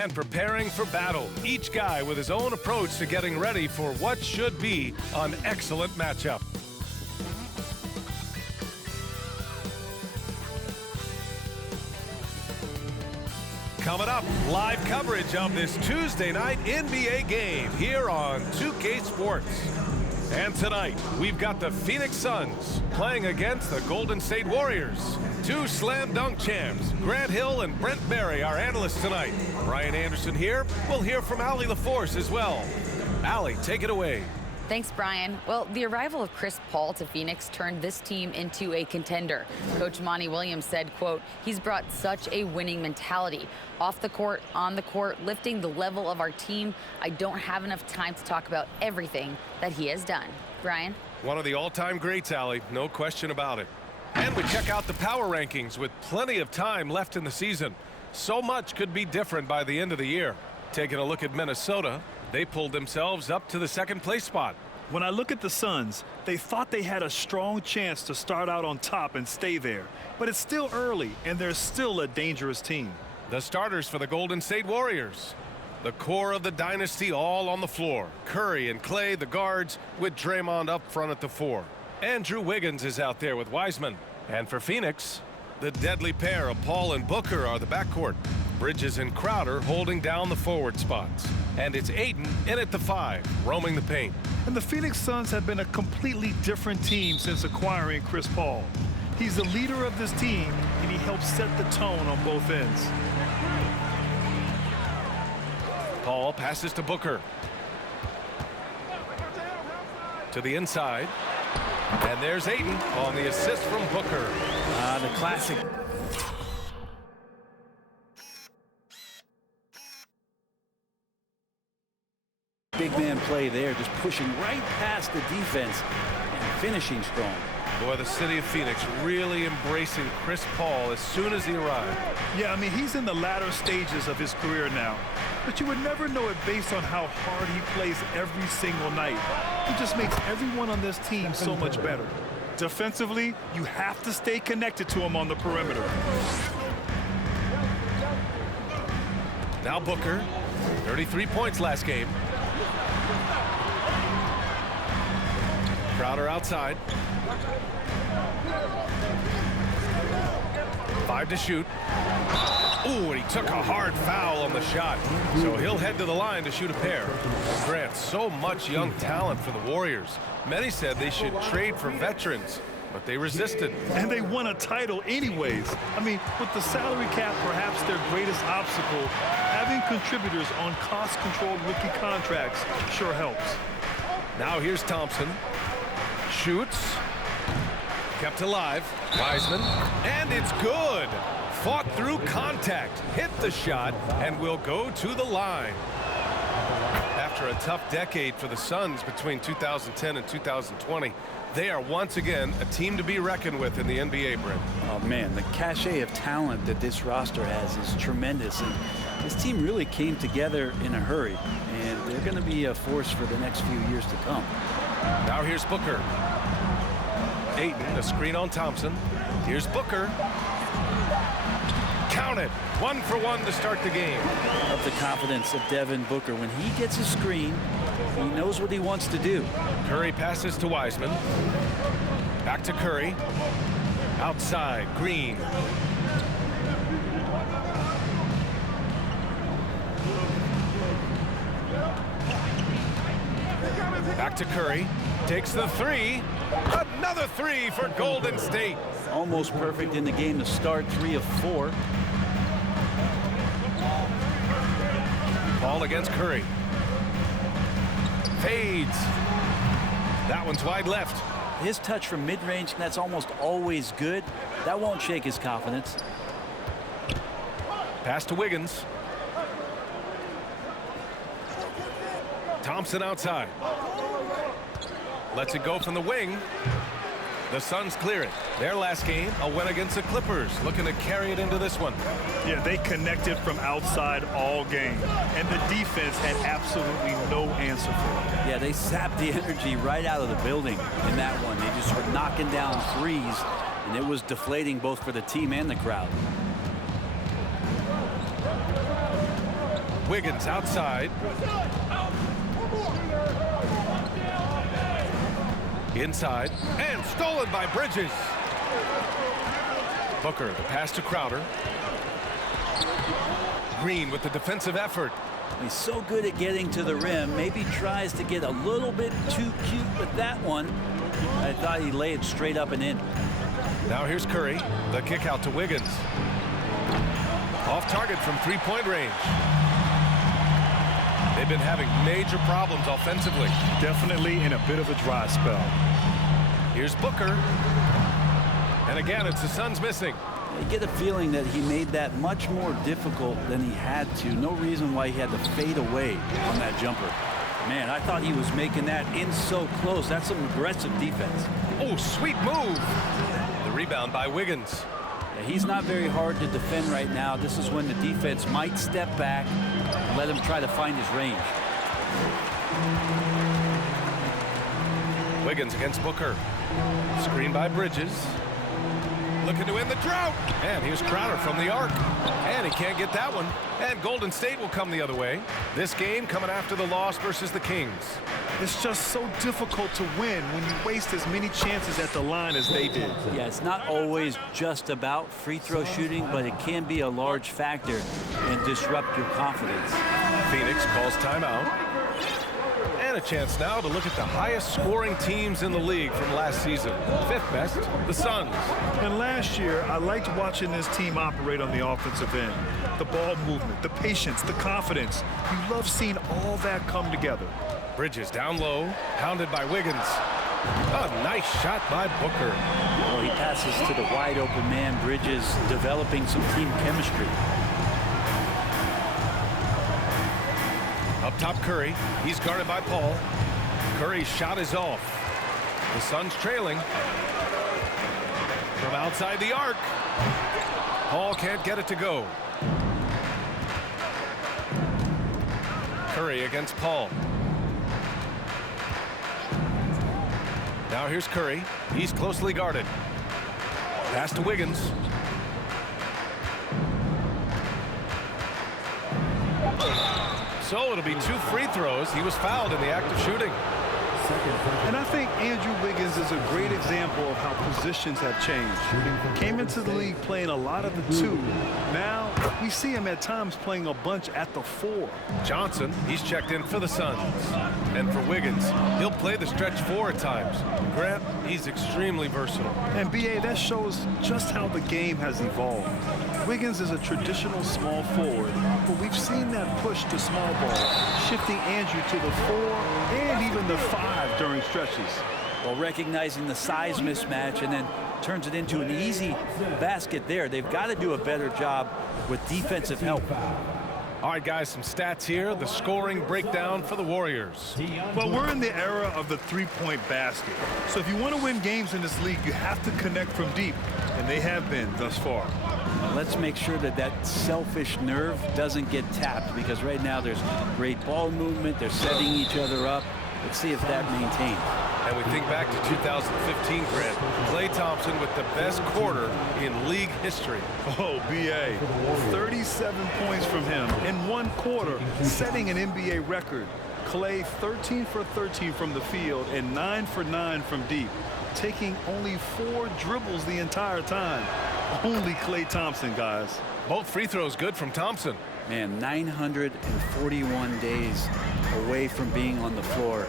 and preparing for battle. Each guy with his own approach to getting ready for what should be an excellent matchup. Coming up, live coverage of this Tuesday night NBA game here on 2K Sports. And tonight, we've got the Phoenix Suns playing against the Golden State Warriors. Two slam dunk champs, Grant Hill and Brent Barry, our analysts tonight. Brian Anderson here. We'll hear from Allie LaForce as well. Allie, take it away. Thanks, Brian. Well, the arrival of Chris Paul to Phoenix turned this team into a contender. Coach Monty Williams said, quote, he's brought such a winning mentality. Off the court, on the court, lifting the level of our team. I don't have enough time to talk about everything that he has done. Brian? One of the all-time greats, Allie. No question about it. And we check out the power rankings with plenty of time left in the season. So much could be different by the end of the year. Taking a look at Minnesota, they pulled themselves up to the second place spot. When I look at the Suns, they thought they had a strong chance to start out on top and stay there. But it's still early, and they're still a dangerous team. The starters for the Golden State Warriors. The core of the dynasty all on the floor. Curry and Clay, the guards, with Draymond up front at the 4. Andrew Wiggins is out there with Wiseman. And for Phoenix, the deadly pair of Paul and Booker are the backcourt. Bridges and Crowder holding down the forward spots. And it's Ayton in at the 5, roaming the paint. And the Phoenix Suns have been a completely different team since acquiring Chris Paul. He's the leader of this team, and he helps set the tone on both ends. Paul passes to Booker. To the inside. And there's Ayton on the assist from Booker. The classic. Big man play there, just pushing right past the defense and finishing strong. Boy, the city of Phoenix really embracing Chris Paul as soon as he arrived. Yeah, I mean, he's in the latter stages of his career now. But you would never know it based on how hard he plays every single night. He just makes everyone on this team so much better. Defensively, you have to stay connected to him on the perimeter. Now Booker, 33 points last game. Crowder outside. 5 to shoot. Ooh, and he took a hard foul on the shot. So he'll head to the line to shoot a pair. Grant, so much young talent for the Warriors. Many said they should trade for veterans, but they resisted. And they won a title anyways. I mean, with the salary cap perhaps their greatest obstacle, having contributors on cost-controlled rookie contracts sure helps. Now here's Thompson. Shoots. Kept alive. Wiseman. And it's good. Fought through contact. Hit the shot and will go to the line. After a tough decade for the Suns between 2010 and 2020, they are once again a team to be reckoned with in the NBA, Brent. Oh, man, the cachet of talent that this roster has is tremendous. And this team really came together in a hurry. And they're going to be a force for the next few years to come. Now here's Booker. Ayton, a screen on Thompson. Here's Booker. Count it. 1 for 1 to start the game. Of the confidence of Devin Booker. When he gets a screen, he knows what he wants to do. Curry passes to Wiseman. Back to Curry. Outside, Green. Back to Curry. Takes the 3. Another 3 for Golden State. Almost perfect in the game to start, 3 of 4. Ball against Curry. Fades. That one's wide left. His touch from mid-range, that's almost always good. That won't shake his confidence. Pass to Wiggins. Thompson outside. Lets it go from the wing. The Suns clear it. Their last game, a win against the Clippers. Looking to carry it into this one. Yeah, they connected from outside all game. And the defense had absolutely no answer for it. Yeah, they sapped the energy right out of the building in that one. They just were knocking down threes, and it was deflating both for the team and the crowd. Wiggins outside. Inside. And stolen by Bridges. Booker, the pass to Crowder. Green with the defensive effort. He's so good at getting to the rim. Maybe tries to get a little bit too cute with that one. I thought he laid it straight up and in. Now here's Curry. The kick out to Wiggins. Off target from three-point range. They've been having major problems offensively. Definitely in a bit of a dry spell. Here's Booker. And again, it's the Suns missing. You get a feeling that he made that much more difficult than he had to. No reason why he had to fade away on that jumper. Man, I thought he was making that in so close. That's some aggressive defense. Oh, sweet move. The rebound by Wiggins. Yeah, he's not very hard to defend right now. This is when the defense might step back and let him try to find his range. Wiggins against Booker. Screen by Bridges. Looking to win the drought. And here's Crowder from the arc. And he can't get that one. And Golden State will come the other way. This game coming after the loss versus the Kings. It's just so difficult to win when you waste as many chances at the line as they did. Yeah, it's not always just about free throw shooting, but it can be a large factor and disrupt your confidence. Phoenix calls timeout. And a chance now to look at the highest scoring teams in the league from last season. Fifth best, the Suns. And last year, I liked watching this team operate on the offensive end. The ball movement, the patience, the confidence. You love seeing all that come together. Bridges down low, pounded by Wiggins. A nice shot by Booker. Well, he passes to the wide open man. Bridges developing some team chemistry. Up top, Curry. He's guarded by Paul. Curry's shot is off. The Suns trailing. From outside the arc. Paul can't get it to go. Curry against Paul. Now here's Curry. He's closely guarded. Pass to Wiggins. So it'll be 2 free throws. He was fouled in the act of shooting. And I think Andrew Wiggins is a great example of how positions have changed. Came into the league playing a lot of the 2. Now we see him at times playing a bunch at the 4. Johnson, he's checked in for the Suns. And for Wiggins, he'll play the stretch 4 at times. Grant, he's extremely versatile. And B.A., that shows just how the game has evolved. Wiggins is a traditional small forward, but we've seen that push to small ball, shifting Andrew to the 4 and even the 5 during stretches. Well, recognizing the size mismatch and then turns it into an easy basket there. They've got to do a better job with defensive help. All right, guys, some stats here. The scoring breakdown for the Warriors. Well, we're in the era of the three-point basket. So if you want to win games in this league, you have to connect from deep, and they have been thus far. Let's make sure that that selfish nerve doesn't get tapped, because right now there's great ball movement. They're setting each other up. Let's see if that maintains. And we think back to 2015, Grant. Klay Thompson with the best quarter in league history. Oh, B.A., 37 points from him in 1 quarter, setting an NBA record. Klay 13 for 13 from the field and 9 for 9 from deep, taking only 4 dribbles the entire time. Only Klay Thompson, guys. Both free throws good from Thompson. Man, 941 days away from being on the floor.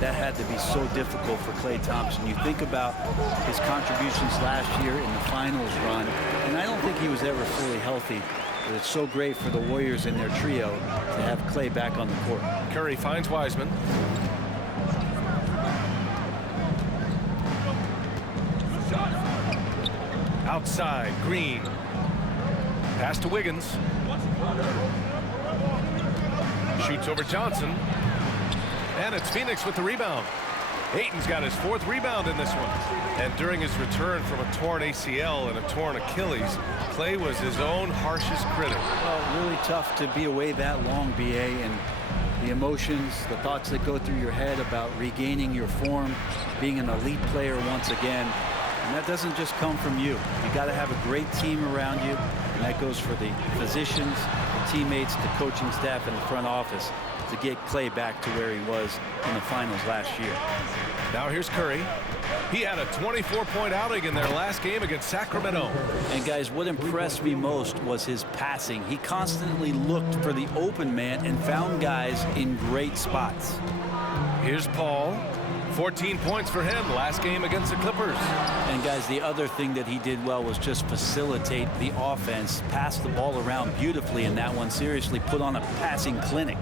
That had to be so difficult for Klay Thompson. You think about his contributions last year in the finals run, and I don't think he was ever fully healthy. But it's so great for the Warriors in their trio to have Klay back on the court. Curry finds Wiseman. Outside, Green. Pass to Wiggins. Shoots over Johnson. And it's Phoenix with the rebound. Ayton's got his 4th rebound in this one. And during his return from a torn ACL and a torn Achilles, Klay was his own harshest critic. Well, really tough to be away that long, B.A., and the emotions, the thoughts that go through your head about regaining your form, being an elite player once again. And that doesn't just come from you. You got to have a great team around you. You And that goes for the physicians, the teammates, the coaching staff, and the front office to get Klay back to where he was in the finals last year. Now here's Curry. He had a 24-point outing in their last game against Sacramento. And guys, what impressed me most was his passing. He constantly looked for the open man and found guys in great spots. Here's Paul. 14 points for him last game against the Clippers. And guys, the other thing that he did well was just facilitate the offense, pass the ball around beautifully in that one. Seriously, put on a passing clinic.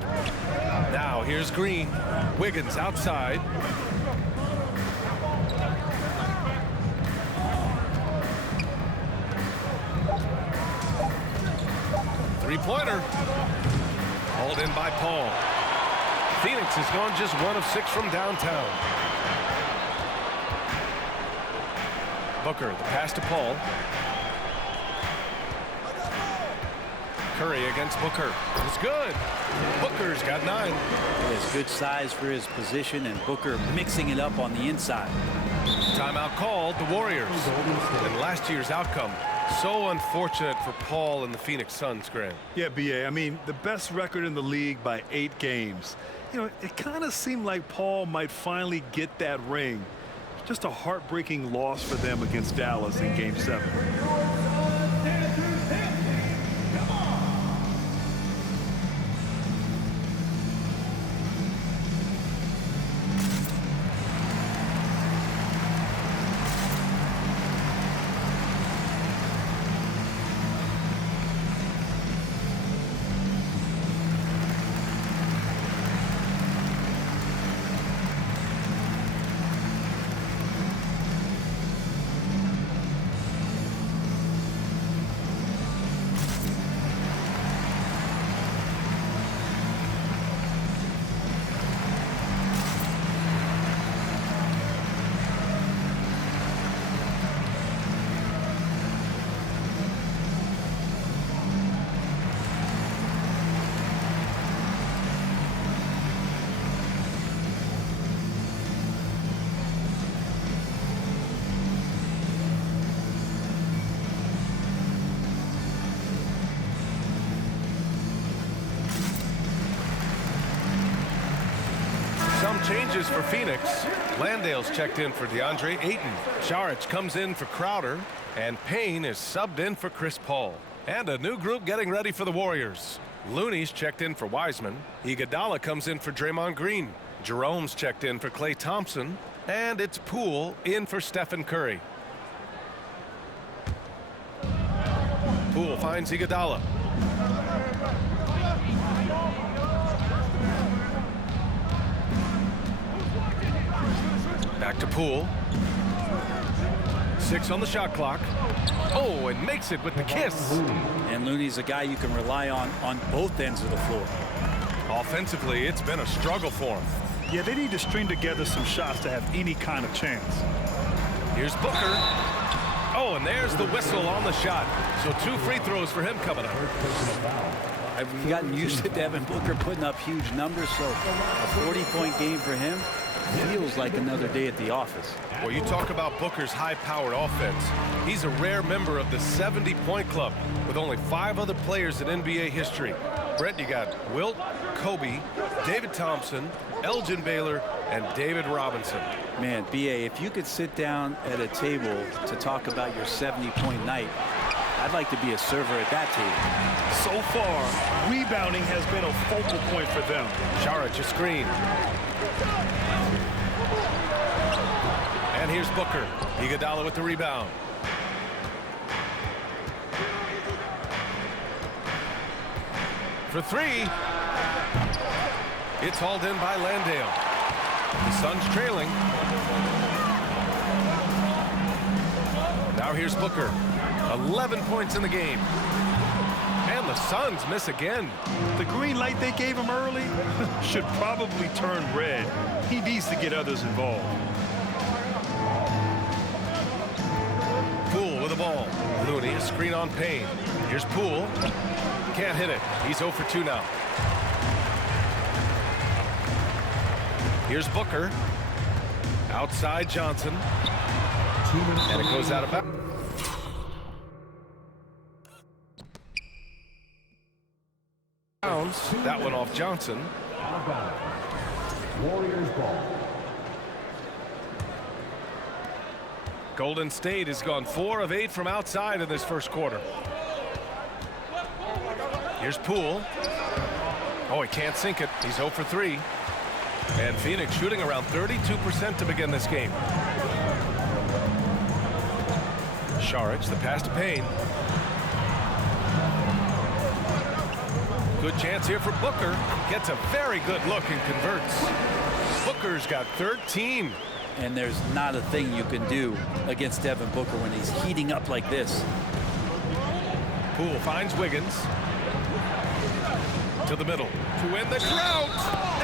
Now here's Green. Wiggins outside. Three-pointer. Hauled in by Paul. Phoenix has gone just 1 of 6 from downtown. Booker, the pass to Paul. Curry against Booker. It's good. Booker's got 9. He has good size for his position, and Booker mixing it up on the inside. Timeout called, the Warriors. And last year's outcome, so unfortunate for Paul and the Phoenix Suns, Grant. Yeah, B.A., I mean, the best record in the league by 8 games. You know, it kind of seemed like Paul might finally get that ring. Just a heartbreaking loss for them against Dallas in Game 7. Some changes for Phoenix. Landale's checked in for DeAndre Ayton. Saric comes in for Crowder. And Payne is subbed in for Chris Paul. And a new group getting ready for the Warriors. Looney's checked in for Wiseman. Iguodala comes in for Draymond Green. Jerome's checked in for Klay Thompson. And it's Poole in for Stephen Curry. Poole finds Iguodala. Back to Poole. 6 on the shot clock. Oh, and makes it with the kiss. And Looney's a guy you can rely on both ends of the floor. Offensively, it's been a struggle for him. Yeah, they need to string together some shots to have any kind of chance. Here's Booker. Oh, and there's the whistle on the shot. So 2 free throws for him coming up. I've gotten used to Devin Booker putting up huge numbers, so a 40-point game for him feels like another day at the office. Well, you talk about Booker's high-powered offense. He's a rare member of the 70-point club with only 5 other players in NBA history. Brent, you got Wilt, Kobe, David Thompson, Elgin Baylor, and David Robinson. Man, B.A., if you could sit down at a table to talk about your 70-point night, I'd like to be a server at that table. So far, rebounding has been a focal point for them. Saric a screen. And here's Booker. Iguodala with the rebound. For 3. It's hauled in by Landale. The Suns trailing. Now here's Booker. 11 points in the game. And the Suns miss again. The green light they gave him early should probably turn red. He needs to get others involved. Poole with the ball. Looney, a screen on Payne. Here's Poole. Can't hit it. He's 0 for 2 now. Here's Booker. Outside Johnson. And it goes out of bounds. bounds. That one off Johnson. Warriors ball. Golden State has gone 4 of 8 from outside in this first quarter. Here's Poole. Oh, he can't sink it. He's 0 for 3. And Phoenix shooting around 32% to begin this game. Saric, the pass to Payne. Good chance here for Booker. Gets a very good look and converts. Booker's got 13. And there's not a thing you can do against Devin Booker when he's heating up like this. Poole finds Wiggins. To the middle. To win the drought.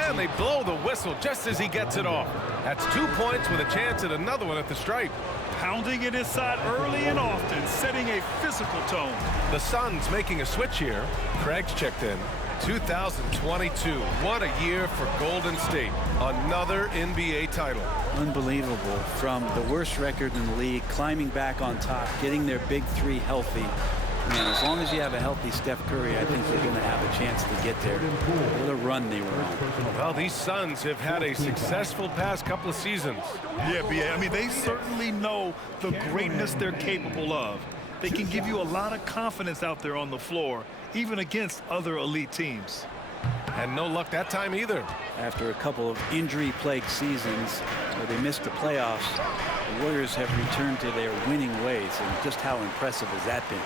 And they blow the whistle just as he gets it off. That's 2 points with a chance at another one at the stripe. Pounding it inside early and often, setting a physical tone. The Suns making a switch here. Craig's checked in. 2022. What a year for Golden State. Another NBA title. Unbelievable. From the worst record in the league, climbing back on top, getting their big three healthy. And as long as you have a healthy Steph Curry, I think you're going to have a chance to get there. What a run they were on. Well, these Suns have had a successful past couple of seasons. Yeah, B.A. I mean, they certainly know the greatness they're capable of. They can give you a lot of confidence out there on the floor, even against other elite teams. And no luck that time either. After a couple of injury-plagued seasons where they missed the playoffs, the Warriors have returned to their winning ways. And just how impressive has that been?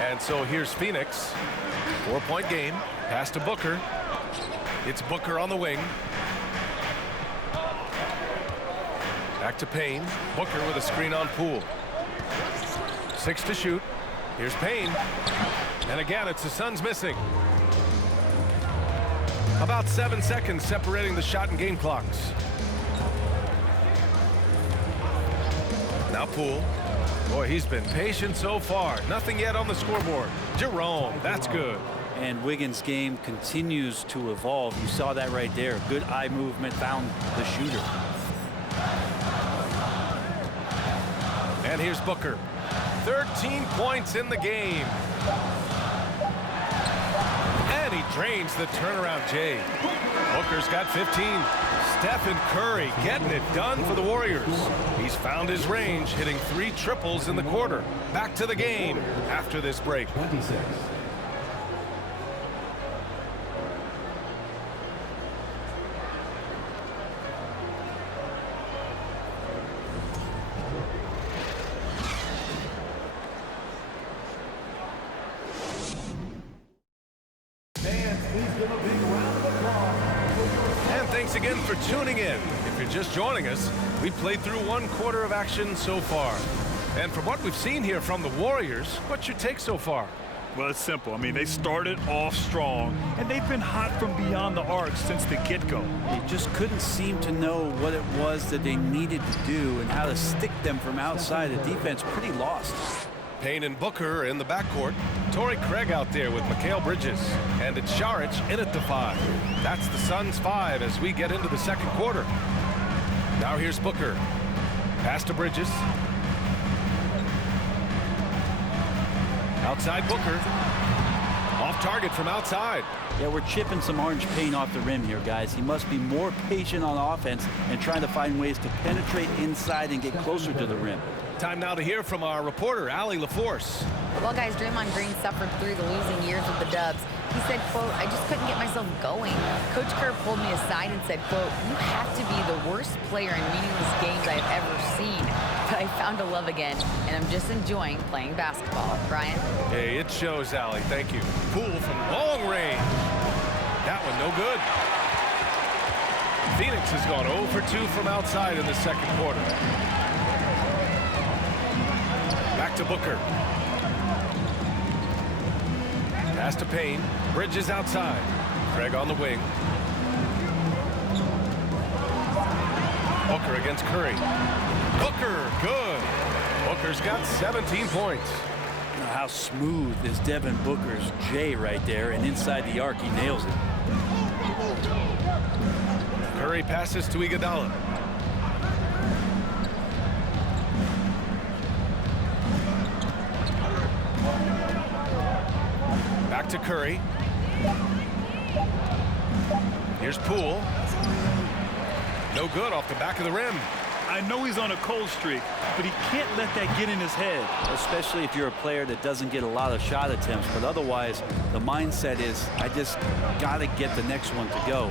And so here's Phoenix. 4-point game. Pass to Booker. It's Booker on the wing. Back to Payne. Booker with a screen on Poole. 6 to shoot. Here's Payne. And again, it's the Suns missing. About 7 seconds separating the shot and game clocks. Now Poole. Boy, he's been patient so far. Nothing yet on the scoreboard. Jerome, that's good. And Wiggins' game continues to evolve. You saw that right there. Good eye movement, found the shooter. And here's Booker. 13 points in the game. And he drains the turnaround J. Booker's got 15. Stephen Curry getting it done for the Warriors. He's found his range, hitting 3 triples in the quarter. Back to the game after this break. 26. And thanks again for tuning in. If you're just joining us, we've played through 1 quarter of action so far. And from what we've seen here from the Warriors, what's your take so far? Well, it's simple. I mean, they started off strong, and they've been hot from beyond the arc since the get-go. They just couldn't seem to know what it was that they needed to do and how to stick them from outside. The defense pretty lost. Payne and Booker in the backcourt. Torrey Craig out there with Mikal Bridges. And it's Saric in at the 5. That's the Suns' 5 as we get into the second quarter. Now here's Booker. Pass to Bridges. Outside Booker. Off target from outside. Yeah, we're chipping some orange paint off the rim here, guys. He must be more patient on offense and trying to find ways to penetrate inside and get closer to the rim. Time now to hear from our reporter, Allie LaForce. Well, guys, Draymond Green suffered through the losing years with the Dubs. He said, quote, "I just couldn't get myself going." Coach Kerr pulled me aside and said, quote, "You have to be the worst player in meaningless games I've ever seen. But I found a love again, and I'm just enjoying playing basketball." Brian? Hey, it shows, Allie. Thank you. Poole from long range. That one no good. Phoenix has gone 0 for 2 from outside in the second quarter. Back to Booker. Pass to Payne. Bridges outside. Craig on the wing. Booker against Curry. Booker, good. Booker's got 17 points. Now, how smooth is Devin Booker's J right there, and inside the arc he nails it. Curry passes to Iguodala. Back to Curry. Here's Poole. No good off the back of the rim. I know he's on a cold streak, but he can't let that get in his head. Especially if you're a player that doesn't get a lot of shot attempts, but otherwise the mindset is I just got to get the next one to go,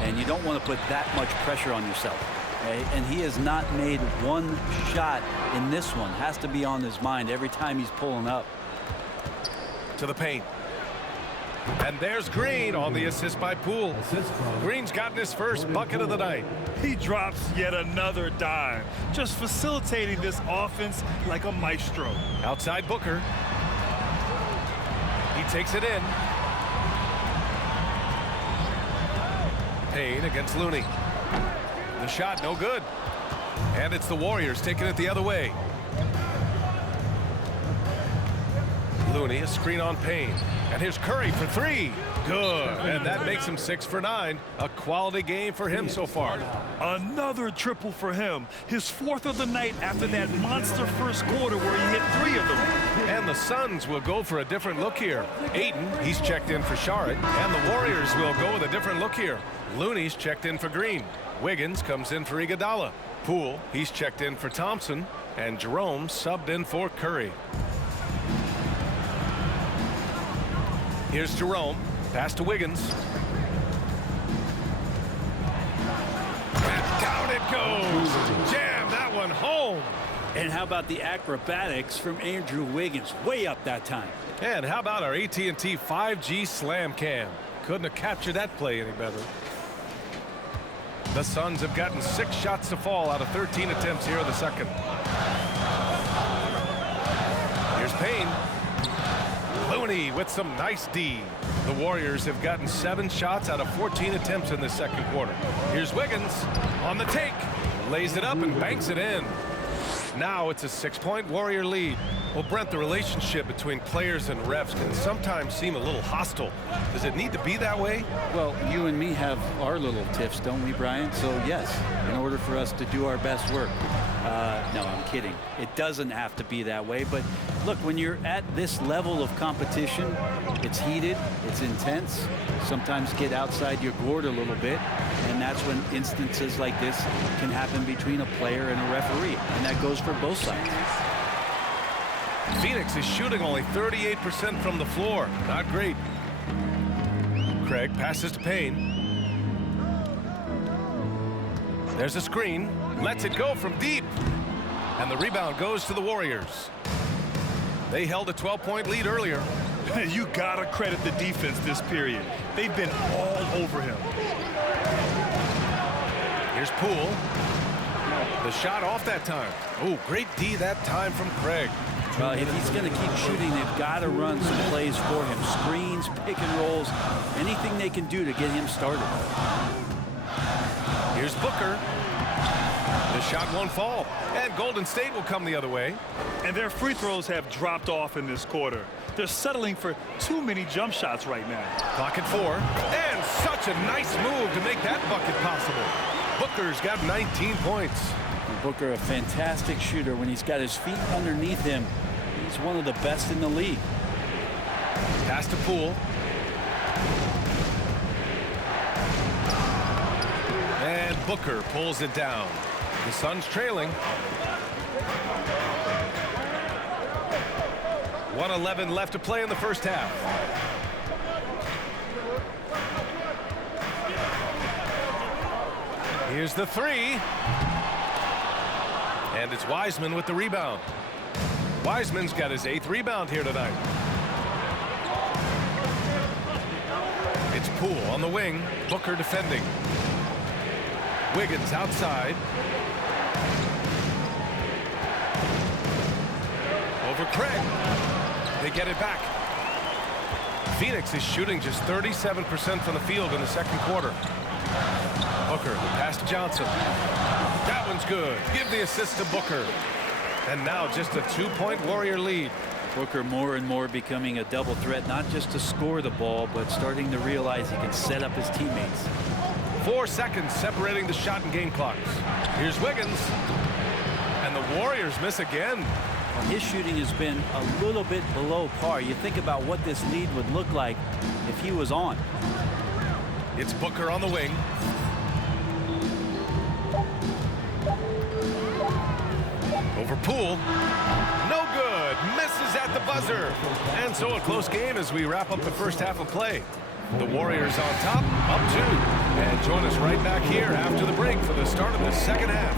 and you don't want to put that much pressure on yourself. Okay? And he has not made one shot in this one. Has to be on his mind every time he's pulling up. To the paint. And there's Green on the assist by Poole. Green's gotten his first bucket of the night. He drops yet another dime, just facilitating this offense like a maestro. Outside Booker. He takes it in. Payne against Looney. The shot no good. And it's the Warriors taking it the other way. Looney, a screen on Payne. And here's Curry for three. Good. And that makes him 6 for 9. A quality game for him so far. Another triple for him. His fourth of the night after that monster first quarter where he hit 3 of them. And the Suns will go for a different look here. Ayton, he's checked in for Charlotte. And the Warriors will go with a different look here. Looney's checked in for Green. Wiggins comes in for Iguodala. Poole, he's checked in for Thompson. And Jerome subbed in for Curry. Here's Jerome. Pass to Wiggins. And down it goes. Jam that one home. And how about the acrobatics from Andrew Wiggins? Way up that time. And how about our AT&T 5G Slam Cam? Couldn't have captured that play any better. The Suns have gotten 6 shots to fall out of 13 attempts here in the second. Here's Payne. Looney with some nice D. The Warriors have gotten 7 shots out of 14 attempts in the second quarter. Here's Wiggins on the take. Lays it up and banks it in. Now it's a 6-point Warrior lead. Well, Brent, the relationship between players and refs can sometimes seem a little hostile. Does it need to be that way? Well, you and me have our little tiffs, don't we, Brian? So, yes, in order for us to do our best work. No, I'm kidding. It doesn't have to be that way. But, look, when you're at this level of competition, it's heated, it's intense. Sometimes get outside your gourd a little bit. And that's when instances like this can happen between a player and a referee. And that goes for both sides. Phoenix is shooting only 38% from the floor. Not great. Craig passes to Payne. There's a screen. Lets it go from deep. And the rebound goes to the Warriors. They held a 12-point lead earlier. You gotta credit the defense this period. They've been all over him. Here's Poole. The shot off that time. Oh, great D that time from Craig. Well, if he's going to keep shooting, they've got to run some plays for him. Screens, pick and rolls, anything they can do to get him started. Here's Booker. The shot won't fall. And Golden State will come the other way. And their free throws have dropped off in this quarter. They're settling for too many jump shots right now. Clock at 4. And such a nice move to make that bucket possible. Booker's got 19 points. Booker, a fantastic shooter. When he's got his feet underneath him, he's one of the best in the league. Pass to Poole. And Booker pulls it down. The Suns trailing. 1:11 left to play in the first half. Here's the 3. And it's Wiseman with the rebound. Wiseman's got his 8th rebound here tonight. It's Poole on the wing. Booker defending. Wiggins outside. Over Craig. They get it back. Phoenix is shooting just 37% from the field in the second quarter. Booker, pass to Johnson. That one's good. Give the assist to Booker. And now just a 2-point Warrior lead. Booker more and more becoming a double threat, not just to score the ball, but starting to realize he can set up his teammates. 4 seconds separating the shot and game clocks. Here's Wiggins. And the Warriors miss again. His shooting has been a little bit below par. You think about what this lead would look like if he was on. It's Booker on the wing. Over Poole. No good. Misses at the buzzer. And so a close game as we wrap up the first half of play. The Warriors on top, up 2. And join us right back here after the break for the start of the second half.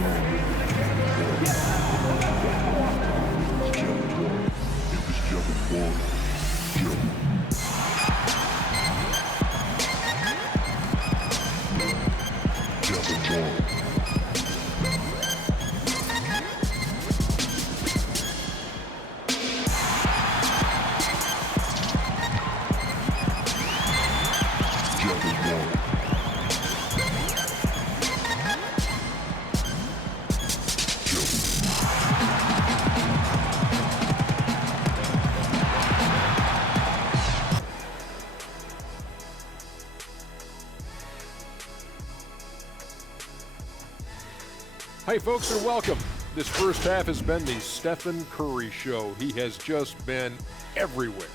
Hey folks, and welcome. This first half has been the Stephen Curry show. He has just been everywhere.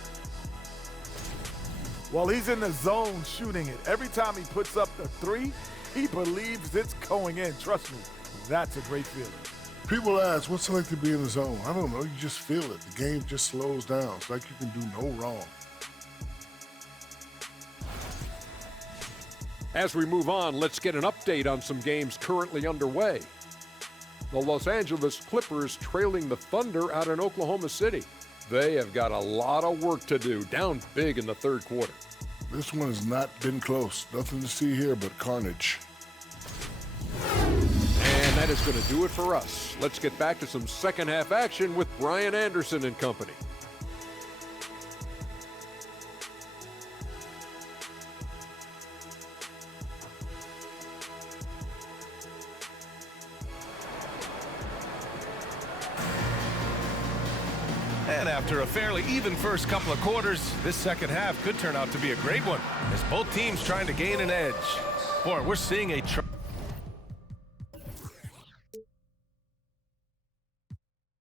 Well, he's in the zone shooting it. Every time he puts up the three, he believes it's going in. Trust me, that's a great feeling. People ask, what's it like to be in the zone? I don't know. You just feel it. The game just slows down. It's like you can do no wrong. As we move on, let's get an update on some games currently underway. The Los Angeles Clippers trailing the Thunder out in Oklahoma City. They have got a lot of work to do, down big in the third quarter. This one has not been close. Nothing to see here but carnage. And that is going to do it for us. Let's get back to some second half action with Brian Anderson and company. And after a fairly even first couple of quarters, this second half could turn out to be a great one as both teams trying to gain an edge. Boy, we're seeing a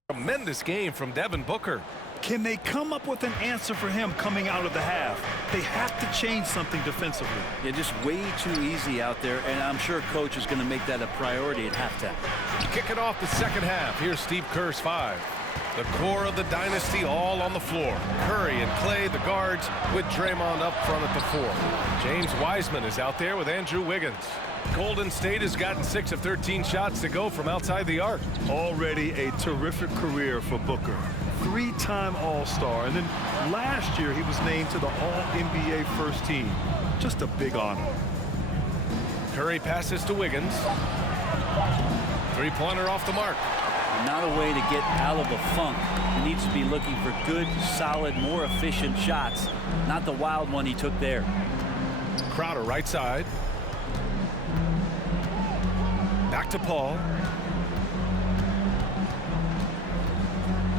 tremendous game from Devin Booker. Can they come up with an answer for him coming out of the half? They have to change something defensively. Yeah, just way too easy out there, and I'm sure coach is going to make that a priority at halftime. Kicking off the second half, here's Steve Kerr's 5. The core of the dynasty all on the floor. Curry and Clay, the guards, with Draymond up front at the 4. James Wiseman is out there with Andrew Wiggins. Golden State has gotten 6 of 13 shots to go from outside the arc. Already a terrific career for Booker. 3-time All-Star, and then last year he was named to the All-NBA first team. Just a big honor. Curry passes to Wiggins. Three-pointer off the mark. Not a way to get out of a funk. He needs to be looking for good, solid, more efficient shots, not the wild one he took there. Crowder right side. Back to Paul.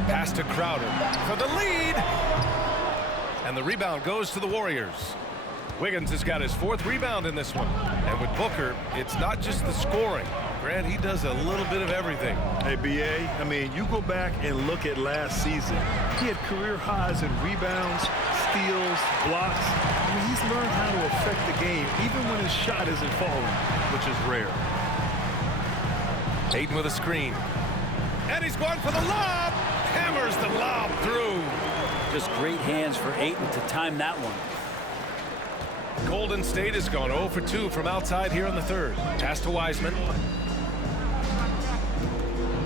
Pass to Crowder for the lead. And the rebound goes to the Warriors. Wiggins has got his 4th rebound in this one. And with Booker, it's not just the scoring. Grant, he does a little bit of everything. Hey, B.A., I mean, you go back and look at last season. He had career highs in rebounds, steals, blocks. I mean, he's learned how to affect the game, even when his shot isn't falling, which is rare. Ayton with a screen. And he's going for the lob. Hammers the lob through. Just great hands for Ayton to time that one. Golden State has gone 0 for 2 from outside here in the third. Pass to Wiseman.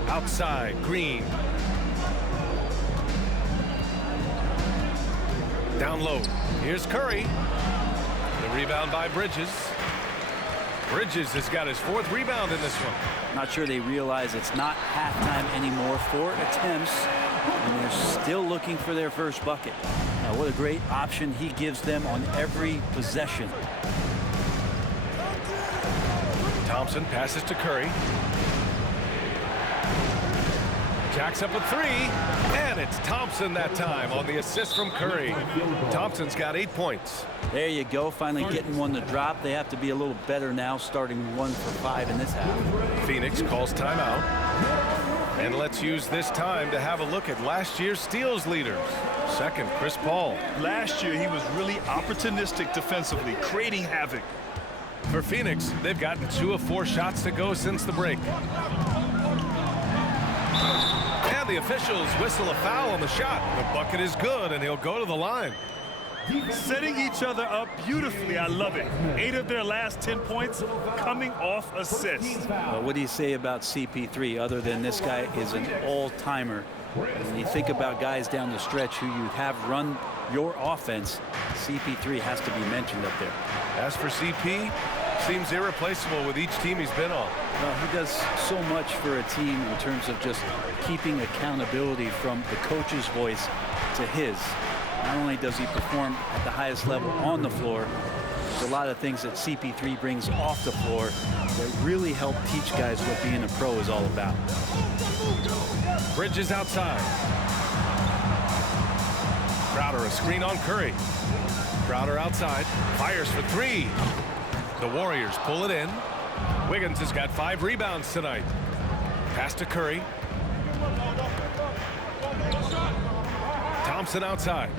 Outside, Green. Down low. Here's Curry. The rebound by Bridges. Bridges has got his 4th rebound in this one. Not sure they realize it's not halftime anymore. 4 attempts, and they're still looking for their first bucket. Now, what a great option he gives them on every possession. Thompson passes to Curry. Jacks up a 3, and it's Thompson that time on the assist from Curry. Thompson's got 8 points. There you go, finally getting one to drop. They have to be a little better now, starting 1 for 5 in this half. Phoenix calls timeout. And let's use this time to have a look at last year's steals leaders. Second, Chris Paul. Last year, he was really opportunistic defensively, creating havoc. For Phoenix, they've gotten 2 of 4 shots to go since the break. And the officials whistle a foul on the shot. The bucket is good, and he'll go to the line. Setting each other up beautifully. I love it. 8 of their last 10 points coming off assists. What do you say about CP3 other than this guy is an all-timer? When you think about guys down the stretch who you have run your offense, CP3 has to be mentioned up there. As for CP, seems irreplaceable with each team he's been on. Well, he does so much for a team in terms of just keeping accountability from the coach's voice to his. Not only does he perform at the highest level on the floor, there's a lot of things that CP3 brings off the floor that really help teach guys what being a pro is all about. Bridges outside. Crowder a screen on Curry. Crowder outside. Fires for 3. The Warriors pull it in. Wiggins has got 5 rebounds tonight. Pass to Curry. Thompson outside.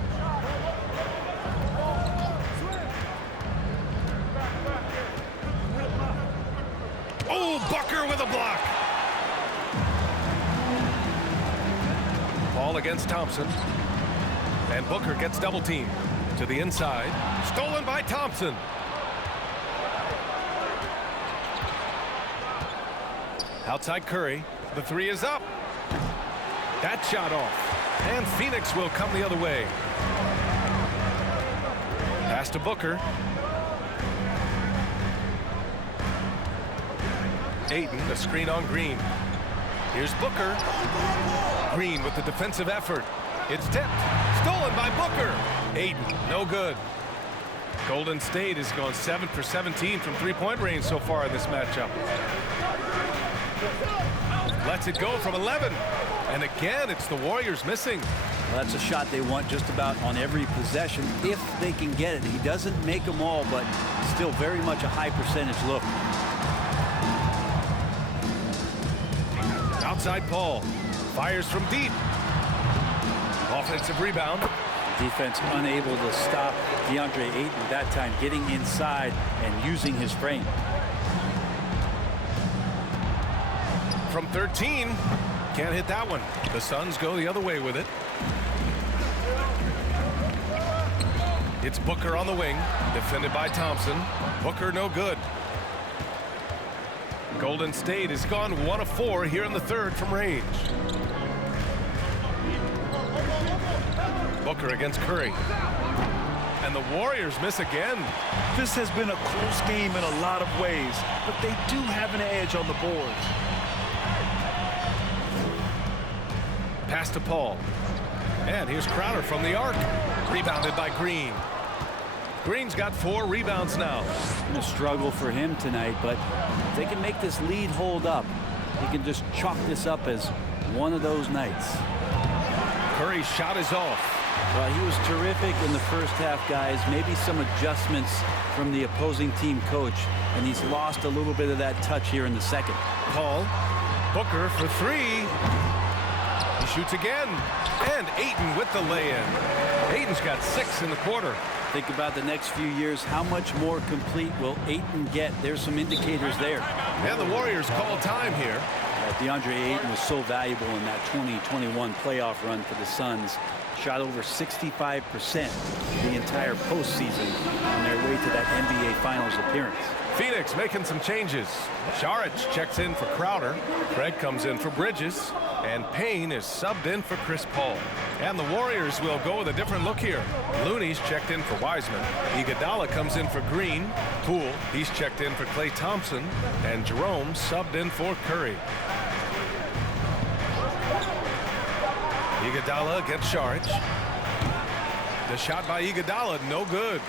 Oh, Booker with a block. Ball against Thompson. And Booker gets double teamed. To the inside. Stolen by Thompson. Outside Curry. The 3 is up. That shot off. And Phoenix will come the other way. Pass to Booker. Ayton, the screen on Green. Here's Booker. Green with the defensive effort. It's tipped. Stolen by Booker. Ayton, no good. Golden State has gone 7 for 17 from 3-point range so far in this matchup. Lets it go from 11. And again, it's the Warriors missing. Well, that's a shot they want just about on every possession if they can get it. He doesn't make them all, but still very much a high percentage look. Outside Paul. Fires from deep. Offensive rebound. Defense unable to stop DeAndre Ayton that time, getting inside and using his frame. From 13. Can't hit that one. The Suns go the other way with it. It's Booker on the wing. Defended by Thompson. Booker no good. Golden State has gone 1 of 4 here in the third from range. Booker against Curry. And the Warriors miss again. This has been a close game in a lot of ways, but they do have an edge on the boards. Pass to Paul. And here's Crowder from the arc. Rebounded by Green. Green's got 4 rebounds now. It's been a struggle for him tonight, but if they can make this lead hold up, he can just chalk this up as one of those nights. Curry's shot is off. Well, he was terrific in the first half, guys. Maybe some adjustments from the opposing team coach, and he's lost a little bit of that touch here in the second. Paul. Booker for 3. He shoots again. And Ayton with the lay-in. Ayton's got 6 in the quarter. Think about the next few years. How much more complete will Ayton get? There's some indicators there. And the Warriors call time here. DeAndre Ayton was so valuable in that 2021 playoff run for the Suns. Shot over 65% the entire postseason on their way to that NBA Finals appearance. Phoenix making some changes. Saric checks in for Crowder. Craig comes in for Bridges. And Payne is subbed in for Chris Paul. And the Warriors will go with a different look here. Looney's checked in for Wiseman. Iguodala comes in for Green. Poole, he's checked in for Klay Thompson. And Jerome subbed in for Curry. Iguodala against Saric. The shot by Iguodala, no good.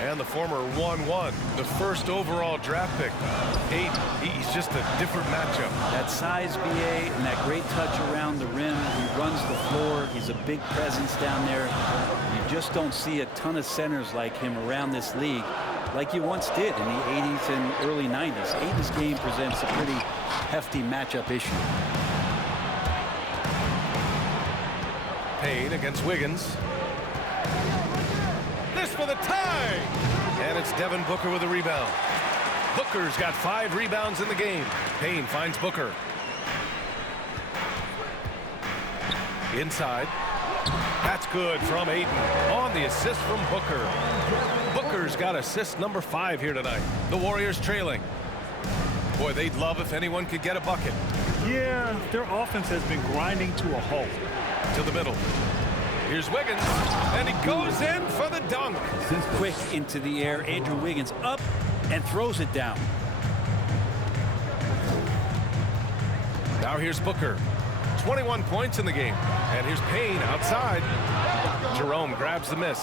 And the former 1-1, the first overall draft pick. He's just a different matchup. That size, BA, and that great touch around the rim. He runs the floor. He's a big presence down there. You just don't see a ton of centers like him around this league like you once did in the 80s and early 90s. Ayton's game presents a pretty hefty matchup issue. Payne against Wiggins. This for the tie! And it's Devin Booker with a rebound. Booker's got 5 rebounds in the game. Payne finds Booker. Inside. That's good from Ayton on the assist from Booker. Booker's got assist number 5 here tonight. The Warriors trailing. Boy, they'd love if anyone could get a bucket. Yeah, their offense has been grinding to a halt. To the middle. Here's Wiggins, and he goes in for the dunk. Quick into the air. Andrew Wiggins up and throws it down. Now here's Booker. 21 points in the game. And here's Payne outside. Jerome grabs the miss.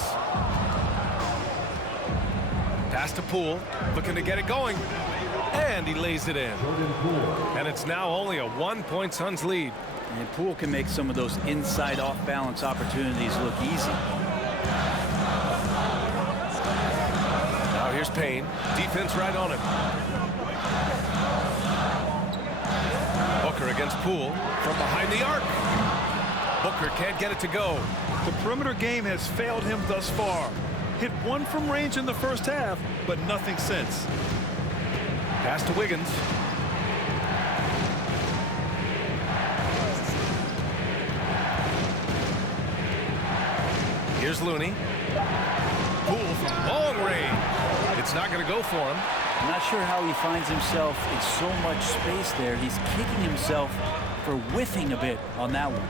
Pass to Poole, looking to get it going. And he lays it in. And it's now only a 1-point Suns lead. And Poole can make some of those inside off-balance opportunities look easy. Now here's Payne. Defense right on him. Booker against Poole from behind the arc. Booker can't get it to go. The perimeter game has failed him thus far. Hit 1 from range in the first half, but nothing since. Pass to Wiggins. Here's Looney. Poole from long range. It's not going to go for him. I'm not sure how he finds himself in so much space there. He's kicking himself for whiffing a bit on that one.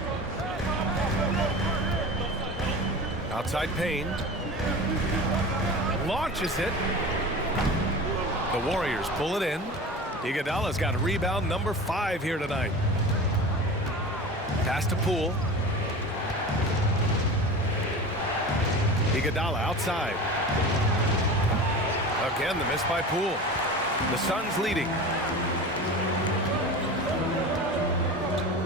Outside Payne. Launches it. The Warriors pull it in. Iguodala's got rebound number 5 here tonight. Pass to Poole. Iguodala outside. Again, the miss by Poole. The Suns leading.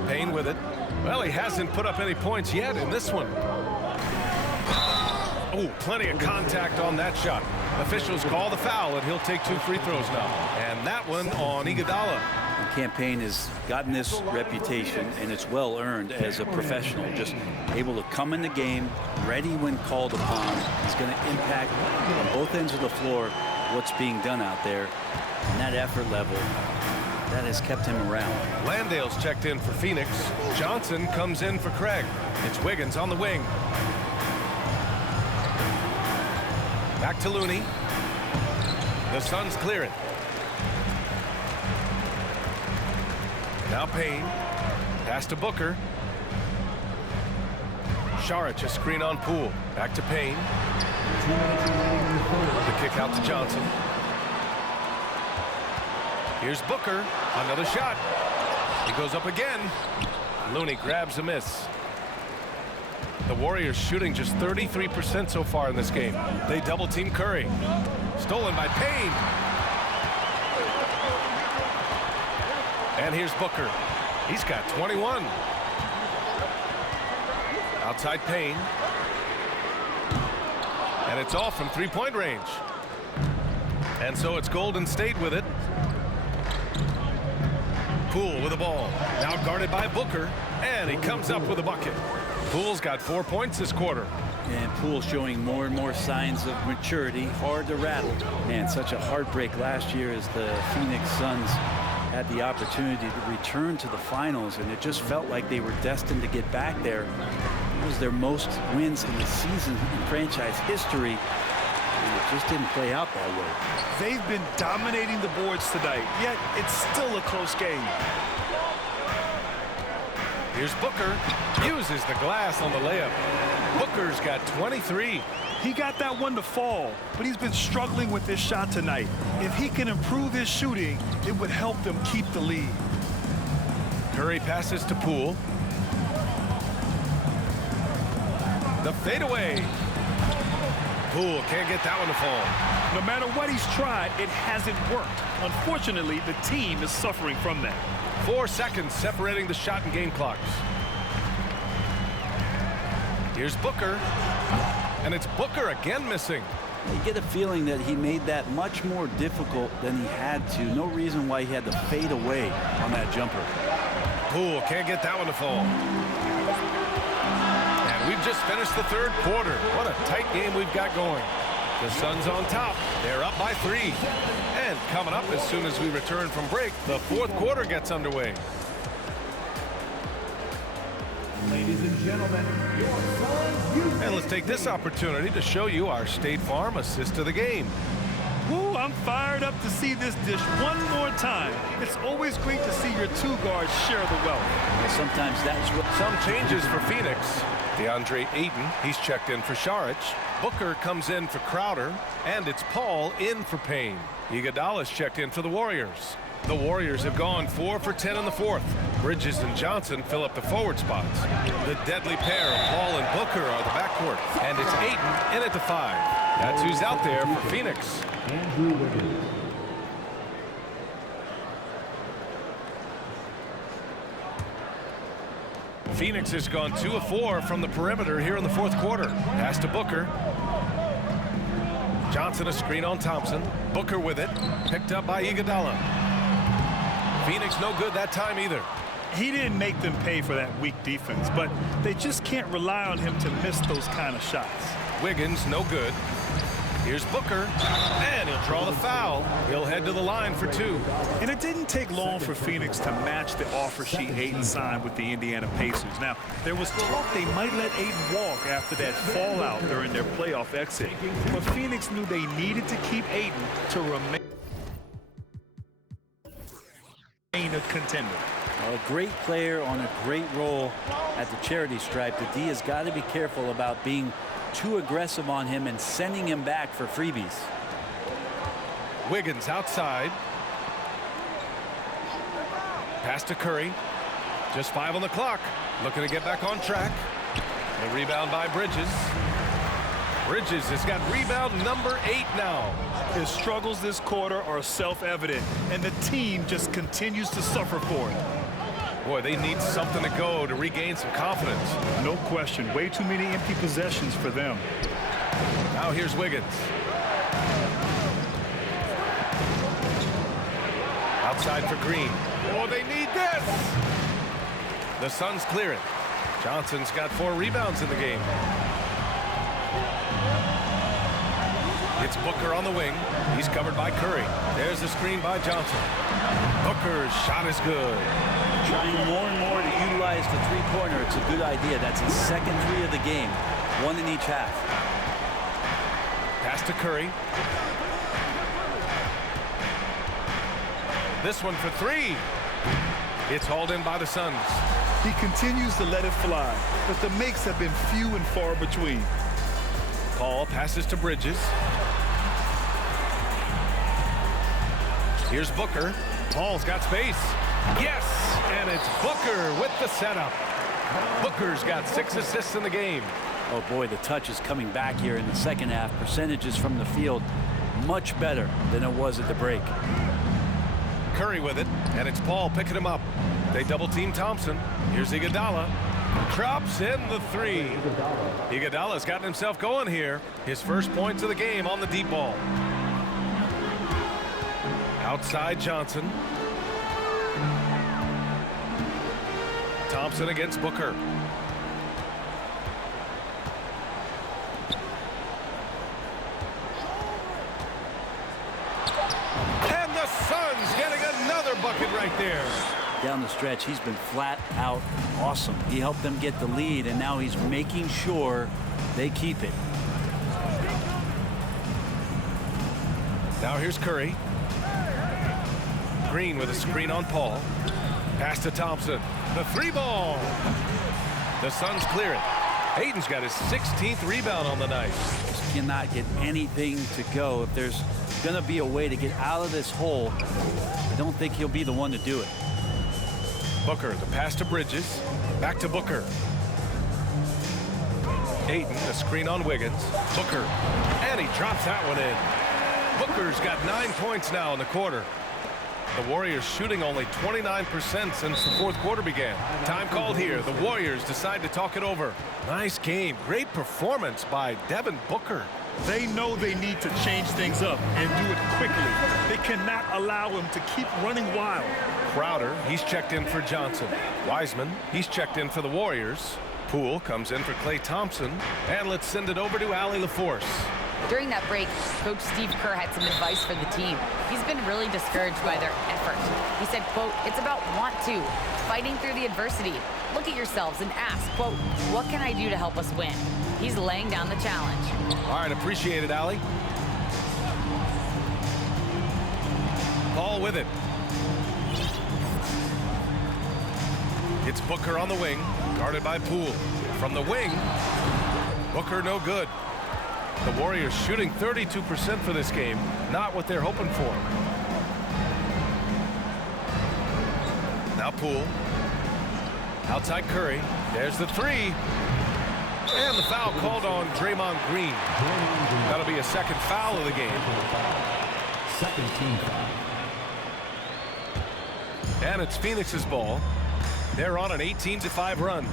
Payne with it. Well, he hasn't put up any points yet in this one. Oh, plenty of contact on that shot. Officials call the foul, and he'll take 2 free throws now. And that one on Iguodala. Campaign has gotten this reputation, and it's well earned as a professional. Just able to come in the game, ready when called upon. He's going to impact on both ends of the floor what's being done out there. And that effort level, that has kept him around. Landale's checked in for Phoenix. Johnson comes in for Craig. It's Wiggins on the wing. Back to Looney. The Suns clear it. Now Payne. Pass to Booker. Saric a screen on Poole. Back to Payne. The kick out to Johnson. Here's Booker. Another shot. He goes up again. Looney grabs a miss. The Warriors shooting just 33% so far in this game. They double team Curry. Stolen by Payne. And here's Booker. He's got 21. Outside Payne. And it's off from 3-point range. And so it's Golden State with it. Poole with the ball. Now guarded by Booker. And he comes up with a bucket. Poole's got 4 points this quarter. And Poole showing more and more signs of maturity. Hard to rattle. Man, such a heartbreak last year as the Phoenix Suns had the opportunity to return to the finals, and it just felt like they were destined to get back there. It was their most wins in the season in franchise history, and it just didn't play out that way. They've been dominating the boards tonight, yet it's still a close game. Here's Booker. Uses the glass on the layup. Booker's got 23. He got that one to fall, but he's been struggling with this shot tonight. If he can improve his shooting, it would help them keep the lead. Curry passes to Poole. The fadeaway. Poole can't get that one to fall. No matter what he's tried, it hasn't worked. Unfortunately, the team is suffering from that. 4 seconds separating the shot and game clocks. Here's Booker. And it's Booker again missing. You get a feeling that he made that much more difficult than he had to. No reason why he had to fade away on that jumper. Poole can't get that one to fall. And we've just finished the third quarter. What a tight game we've got going. The Suns on top. They're up by 3. And coming up as soon as we return from break, the fourth quarter gets underway. Ladies and gentlemen, your Suns. And let's take this opportunity to show you our State Farm assist of the game. Woo, I'm fired up to see this dish one more time. It's always great to see your two guards share the wealth. Well, sometimes that's what... Some changes for Phoenix. DeAndre Ayton, he's checked in for Saric. Booker comes in for Crowder. And it's Paul in for Payne. Iguodala's checked in for the Warriors. The Warriors have gone 4 for 10 in the fourth. Bridges and Johnson fill up the forward spots. The deadly pair of Paul and Booker are the backcourt. And it's Ayton in at the 5. That's who's out there for Phoenix. Andrew Wiggins. Phoenix has gone 2 of 4 from the perimeter here in the fourth quarter. Pass to Booker. Johnson a screen on Thompson. Booker with it. Picked up by Iguodala. Phoenix no good that time either. He didn't make them pay for that weak defense, but they just can't rely on him to miss those kind of shots. Wiggins no good. Here's Booker, and he'll draw the foul. He'll head to the line for 2. And it didn't take long for Phoenix to match the offer sheet Ayton signed with the Indiana Pacers. Now, there was talk they might let Ayton walk after that fallout during their playoff exit. But Phoenix knew they needed to keep Ayton to remain a contender. A great player on a great role at the charity stripe. The D has got to be careful about being too aggressive on him and sending him back for freebies. Wiggins outside. Pass to Curry. Just 5 on the clock. Looking to get back on track. The rebound by Bridges. Bridges has got rebound number 8 now. His struggles this quarter are self-evident, and the team just continues to suffer for it. Boy, they need something to go to regain some confidence. No question. Way too many empty possessions for them. Now here's Wiggins. Outside for Green. Oh, they need this! The Suns clear it. Johnson's got 4 rebounds in the game. It's Booker on the wing. He's covered by Curry. There's the screen by Johnson. Booker's shot is good. Trying more and more to utilize the three-pointer. It's a good idea. That's his second 3 of the game. 1 in each half. Pass to Curry. This one for 3. It's hauled in by the Suns. He continues to let it fly, but the makes have been few and far between. Paul passes to Bridges. Here's Booker. Paul's got space. Yes, and it's Booker with the setup. Booker's got 6 assists in the game. Oh boy, the touch is coming back here in the second half. Percentages from the field much better than it was at the break. Curry with it, and it's Paul picking him up. They double team Thompson. Here's Iguodala. Drops in the 3. Iguodala's gotten himself going here. His first points of the game on the deep ball. Outside Johnson. Thompson against Booker. And the Suns getting another bucket right there. Down the stretch, he's been flat out awesome. He helped them get the lead, and now he's making sure they keep it. Now here's Curry. Green with a screen on Paul. Pass to Thompson. The 3 ball. The Suns clear it. Ayton's got his 16th rebound on the night. Just cannot get anything to go. If there's going to be a way to get out of this hole, I don't think he'll be the one to do it. Booker, the pass to Bridges. Back to Booker. Ayton, a screen on Wiggins. Booker, and he drops that one in. Booker's got 9 points now in the quarter. The Warriors shooting only 29% since the fourth quarter began. Time called here. The Warriors decide to talk it over. Nice game. Great performance by Devin Booker. They know they need to change things up and do it quickly. They cannot allow him to keep running wild. Crowder, he's checked in for Johnson. Wiseman, he's checked in for the Warriors. Poole comes in for Klay Thompson. And let's send it over to Allie LaForce. During that break, Coach Steve Kerr had some advice for the team. He's been really discouraged by their effort. He said, quote, "It's about want to, fighting through the adversity. Look at yourselves and ask, quote, what can I do to help us win?" He's laying down the challenge. All right, appreciate it, Allie. Ball with it. It's Booker on the wing, guarded by Poole. From the wing, Booker no good. The Warriors shooting 32% for this game, not what they're hoping for. Now Poole. Outside Curry. There's the three. And the foul called on Draymond Green. That'll be a second foul of the game. Second team foul. And it's Phoenix's ball. They're on an 18-5 run.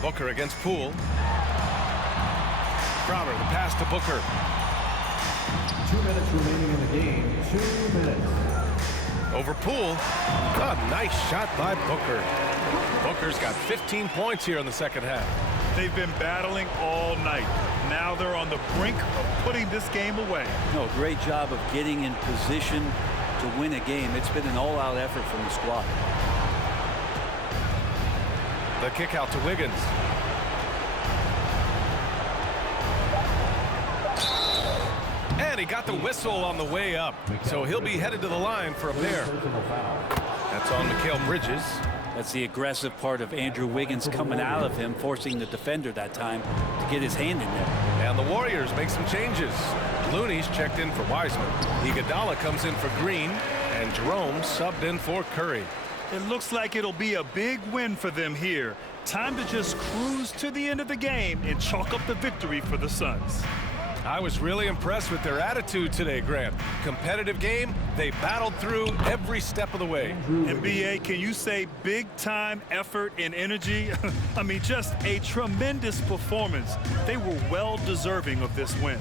Booker against Poole. Crowder, the pass to Booker. 2 minutes remaining in the game. 2 minutes. Over Poole. A nice shot by Booker. Booker's got 15 points here in the second half. They've been battling all night. Now they're on the brink of putting this game away. No, great job of getting in position to win a game. It's been an all-out effort from the squad. The kick out to Wiggins. And he got the whistle on the way up. So he'll be headed to the line for a pair. That's on Mikal Bridges. That's the aggressive part of Andrew Wiggins coming out of him, forcing the defender that time to get his hand in there. And the Warriors make some changes. Looney's checked in for Wiseman. Iguodala comes in for Green. And Jerome subbed in for Curry. It looks like it'll be a big win for them here. Time to just cruise to the end of the game and chalk up the victory for the Suns. I was really impressed with their attitude today, Grant. Competitive game, they battled through every step of the way. NBA, can you say big time effort and energy? I mean, just a tremendous performance. They were well deserving of this win.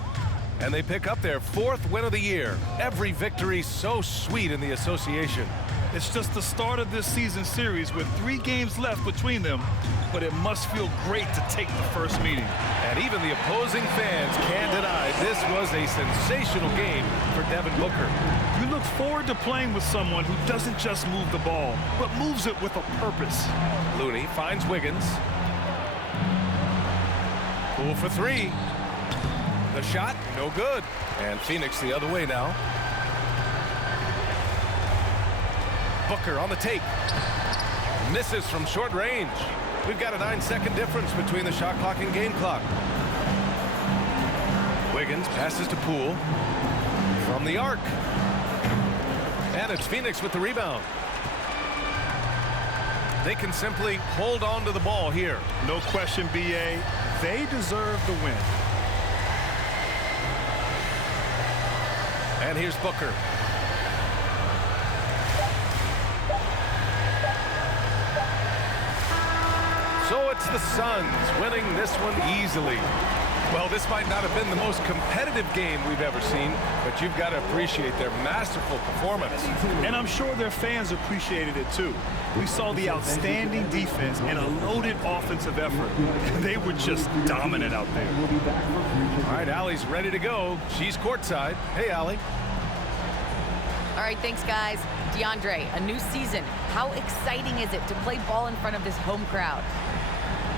And they pick up their 4th win of the year. Every victory so sweet in the association. It's just the start of this season series with 3 games left between them, but it must feel great to take the first meeting. And even the opposing fans can't deny this was a sensational game for Devin Booker. You look forward to playing with someone who doesn't just move the ball, but moves it with a purpose. Looney finds Wiggins. Poole for 3. The shot, no good. And Phoenix the other way now. Booker on the take. Misses from short range. We've got a 9-second difference between the shot clock and game clock. Wiggins passes to Poole from the arc. And it's Phoenix with the rebound. They can simply hold on to the ball here. No question, BA. They deserve the win. And here's Booker. So it's the Suns winning this one easily. Well, this might not have been the most competitive game we've ever seen, but you've got to appreciate their masterful performance. And I'm sure their fans appreciated it too. We saw the outstanding defense and a loaded offensive effort. They were just dominant out there. All right, Allie's ready to go. She's courtside. Hey, Allie. All right, thanks, guys. DeAndre, a new season. How exciting is it to play ball in front of this home crowd?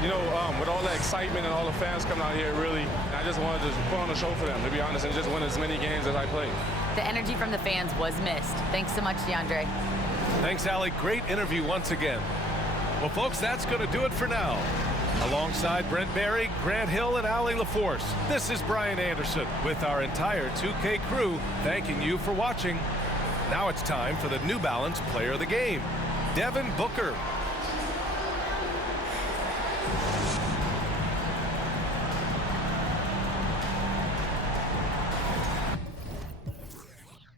You know, with all the excitement and all the fans coming out here, really, I just wanted to put on a show for them, to be honest, and just win as many games as I played. The energy from the fans was missed. Thanks so much, DeAndre. Thanks, Allie. Great interview once again. Well, folks, that's going to do it for now. Alongside Brent Barry, Grant Hill, and Allie LaForce, this is Brian Anderson with our entire 2K crew thanking you for watching. Now it's time for the New Balance Player of the Game, Devin Booker.